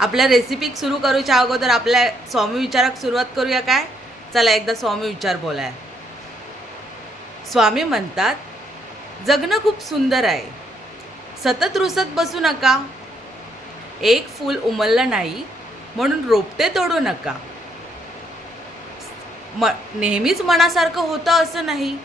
आपल्या रेसिपी सुरू करूच्या अगोदर आपल्या स्वामी विचाराक सुरुवात करूया काय? चला एकदा स्वामी विचार बोलाय. स्वामी म्हणतात, जगणं खूप सुंदर आहे. सतत रुसत बसू नका. एक फूल उमललं नाही म्हणून रोपटे तोडू नका. नेहमीच मनासारखं होतं असं नाही.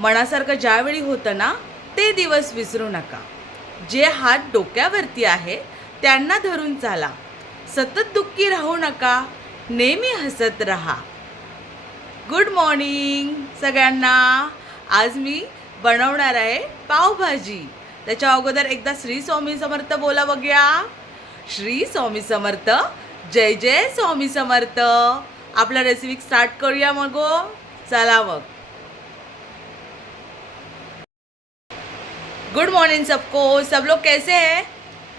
मनासारखं ज्यावेळी होतं ना, ते दिवस विसरू नका. जे हात डोक्यावरती आहे त्यांना धरून चाला. सतत दुःखी राहू नका. नेहमी हसत राहा. गुड मॉर्निंग सगळ्यांना. आज मी बनवणार आहे पावभाजी. त्याच्या अगोदर एकदा श्री स्वामी समर्थ बोला बघूया. श्री स्वामी समर्थ. जय जय स्वामी समर्थ. आपला रेसिपी स्टार्ट करूया मग. चला मग. गुड मॉर्निंग सबको. सब लोग कैसे हैं?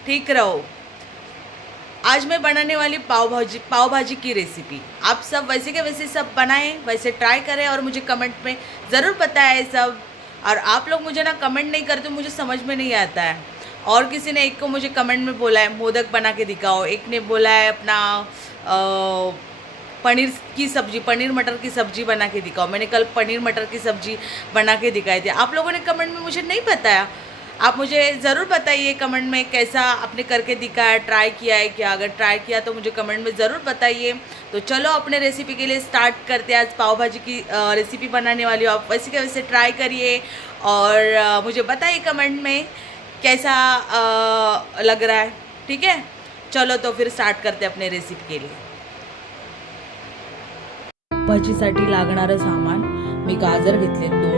ठीक रहो. आज मैं बनाने वाली पाव भाजी की रेसिपी. आप सब वैसे के वैसे सब बनाएं, वैसे ट्राई करें और मुझे कमेंट में ज़रूर बताएं सब. और आप लोग मुझे ना कमेंट नहीं करते, मुझे समझ में नहीं आता है. और किसी ने एक को मुझे कमेंट में बोला है मोदक बना के दिखाओ, एक ने बोला है अपना पनीर की सब्ज़ी, पनीर मटर की सब्ज़ी बना के दिखाओ. मैंने कल पनीर मटर की सब्ज़ी बना के दिखाई थी. आप लोगों ने कमेंट में मुझे नहीं बताया. आप मुझे ज़रूर बताइए कमेंट में कैसा आपने करके दिखाया, ट्राई किया है क्या. अगर ट्राई किया तो मुझे कमेंट में ज़रूर बताइए. तो चलो अपने रेसिपी के लिए स्टार्ट करते हैं. आज पाव भाजी की रेसिपी बनाने वाली हूँ. आप वैसे के वैसे ट्राई करिए और मुझे बताइए कमेंट में कैसा लग रहा है. ठीक है, चलो तो फिर स्टार्ट करते हैं अपने रेसिपी के लिए. भाजीसाठी लागणारं सामान मी गाजर घेतले 2,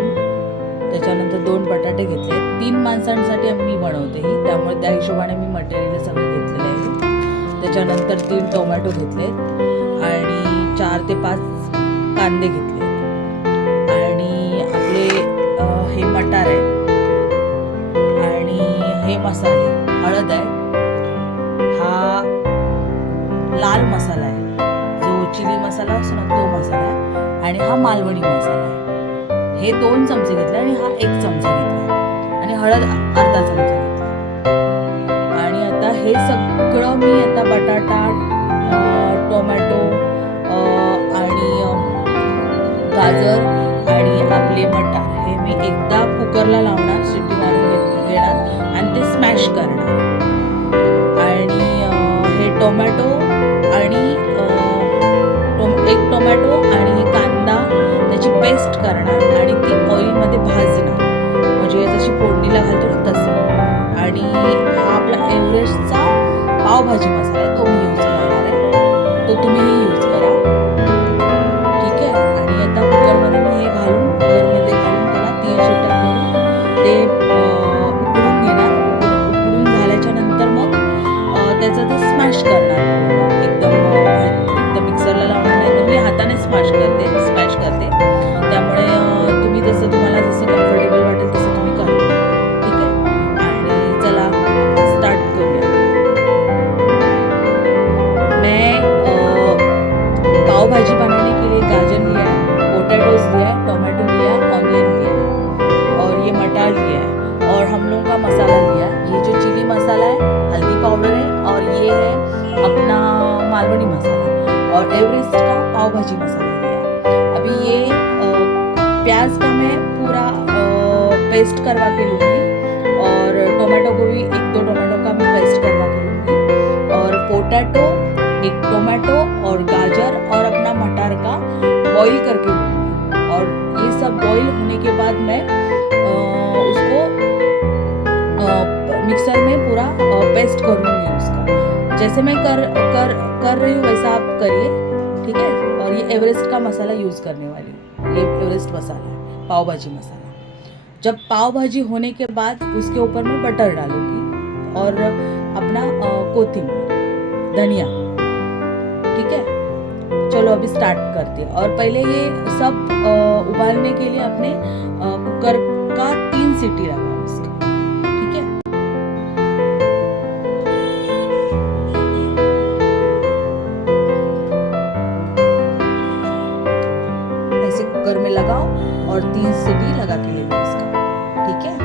त्याच्यानंतर 2 बटाटे घेतले. 3 माणसांसाठी मी बनवते ही, त्यामुळे त्या हिशोबाने मी मटेरियल सगळं घेतलेलं आहे. त्याच्यानंतर 3 टोमॅटो घेतले आणि 4 ते 5 कांदे घेतले आणि आपले हे मटार आहे आणि हे मसाले. हळद आहे, हा लाल मसाला आहे, जो चिली मसाला असतो ना तो मसाला आहे, आणि हा मालवणी मसाला आहे. हे 2 चमचे घेतले आणि हा 1 चमचा घेतला आणि हळद अर्धा चमचा घेतला. आणि आता हे सगळं मी आता बटाटा, टोमॅटो आणि गाजर आणि आपले मटार हे मी एकदा कुकरला लावणार, शिट्टी मारून घेणार आणि ते स्मॅश करणार. आणि हे टोमॅटो आणि एक टोमॅटो आणि हे कांदा त्याची पेस्ट करणार आणि ती ऑइलमध्ये भाजणार, म्हणजे जशी फोडणीला घालतो ना तसं. आणि हा आपला एव्हरेस्टचा पावभाजी मसाला आहे, तो मी यूज करणार आहे. तो तुम्हीही यूज करा. ठीक आहे. आणि आता कुकरमध्ये मी हे घालून त्याला 3 शिट्ट्या करून ते उकडून घेणार. उकडून झाल्याच्या नंतर मग त्याचं ते स्मॅश करणार. एकदम मिक्सरला लावणार नाही तर मी हाताने स्मॅश करते. त्यामुळे तुम्ही तुम्हाला जसं कम्फर्टेबल वाटेल तसं तुम्ही करा. ठीक आहे. आणि चला स्टार्ट करूया. मैं पाव भाजी बनाने के लिए गाजर लिया है, पोटैटोज लिया है, टोमेटो लिया है, ऑनियन लिया है और ये मटर लिया है और हम लोग का मसाला लिया है. ये जो चिली मसाला है, हल्दी पाउडर है और ये है अपना मालवनी मसाला और एवरेस्ट का पाव भाजी मसाला लिया. अभी ये प्याज का मैं पूरा पेस्ट करवा के लूँगी और टोमेटो को भी 1-2 टोमेटो का मैं पेस्ट करवा के लूँगी. और पोटैटो, 1 टोमेटो और गाजर और अपना मटर का बॉईल करके लूँगी. और ये सब बॉईल होने के बाद मैं उसको मिक्सर में पूरा पेस्ट कर लूँगी उसका. जैसे मैं कर रही हूँ वैसा आप करिए. ठीक है. और ये एवरेस्ट का मसाला यूज़ करने वाली हूँ. ये एवरेस्ट मसाला है, पाव भाजी मसाला. जब पाव भाजी होने के बाद उसके ऊपर मैं बटर डालूँगी और अपना कोथिंबीर, धनिया. ठीक है. चलो अभी स्टार्ट करते हैं. और पहले ये सब उबालने के लिए अपने कुकर का 3 सीटी लगाओ इसका. ठीक है. ऐसे कुकर में लगाओ और 3 सीटी लगा के ले लो इसका. ठीक है.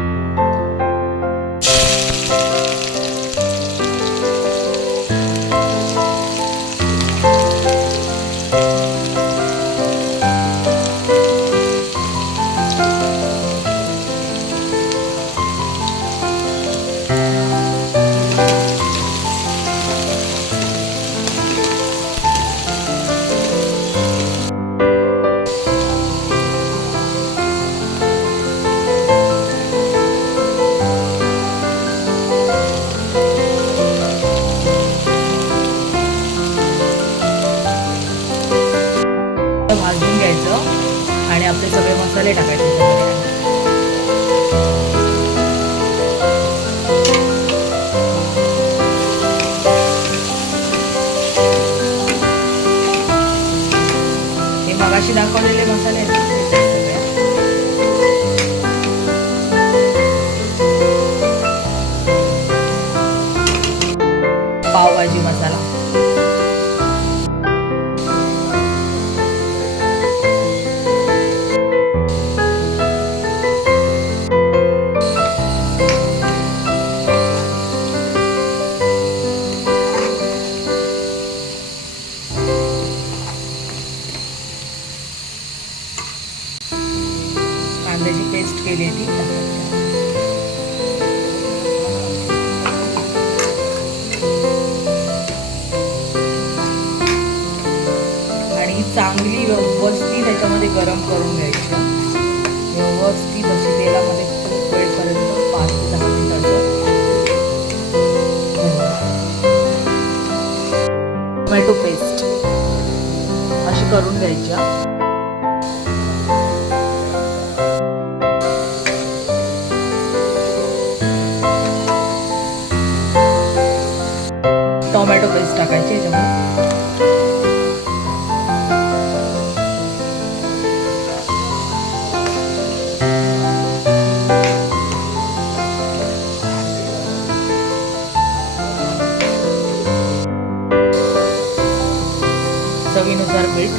गरम करून घ्यायच्या व्यवस्थित अशी तेलामध्ये खूप वेळपर्यंत 5 ते 10 मिनिटाचं. टोमॅटो पेस्ट अशी करून घ्यायच्या. टोमॅटो पेस्ट टाकायची याच्यामध्ये. चवीनुसार मीठ.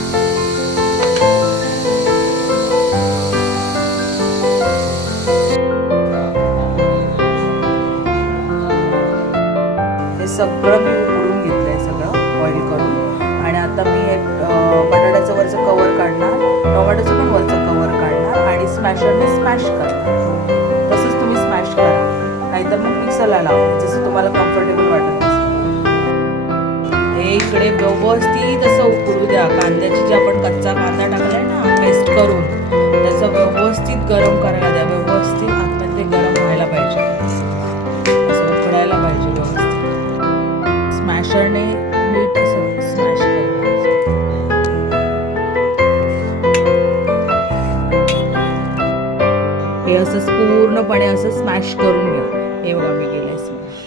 हे सगळं मी उकडून घेतलंय सगळं बॉईल करून. आणि आता मी एक बटाट्याचं वरचं कवर काढणार, टोमॅटोचं पण वरचं कवर काढणार आणि स्मॅशरने स्मॅश करणार. तसंच तुम्ही स्मॅश करा, नाहीतर मग मिक्सरला लावा, जसं तुम्हाला कम्फर्टेबल वाटत असेल. हे इकडे व्यवस्थित असं उकडू द्या. कांद्याची जे आपण कच्चा कांदा टाकलाय ना पेस्ट करून, त्याचं व्यवस्थित गरम करायला द्या. व्यवस्थित आतमध्ये ते गरम व्हायला पाहिजे, असं उकडायला पाहिजे व्यवस्थित. स्मॅशरने मीठ असं स्मॅश करून हे असं पूर्णपणे असं स्मॅश करून घ्या. हे बघा मी केलंय स्मॅश.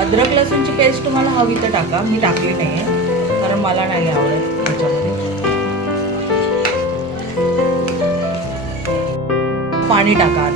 अद्रक लसूणची पेस्ट तुम्हाला हवी तर टाका, मी टाकली नाही आहे कारण मला नाही आवडत त्याच्यामध्ये. पाणी टाका.